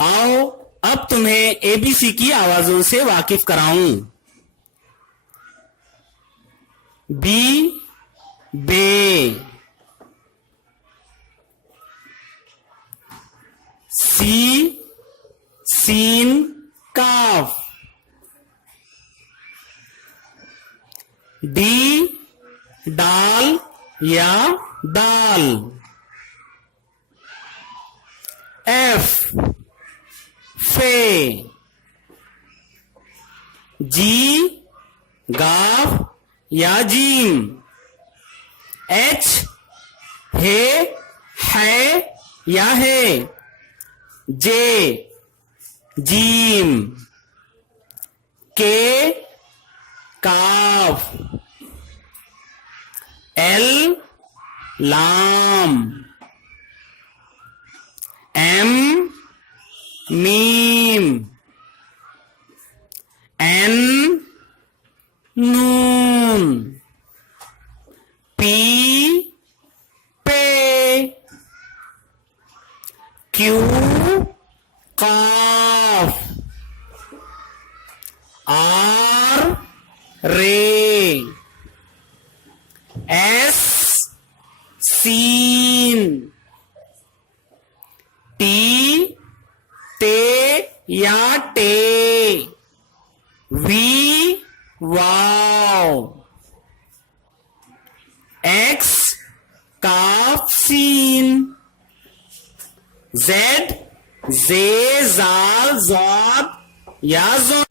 आओ अब तुम्हें एबीसी की आवाजों से वाकिफ कराऊं। बी बे, सी सीन काफ, डी डाल या दाल, एफ फे, जी गाफ या जीम, एच है या है, जे जीम, के काफ, एल लाम, एम मीम, एन नून, पी पे, क्यू काफ, आर रे, एस सीन, टी ते या टे, वी वाव, एक्स काफ सीन, जेड जे जाल जॉब या जो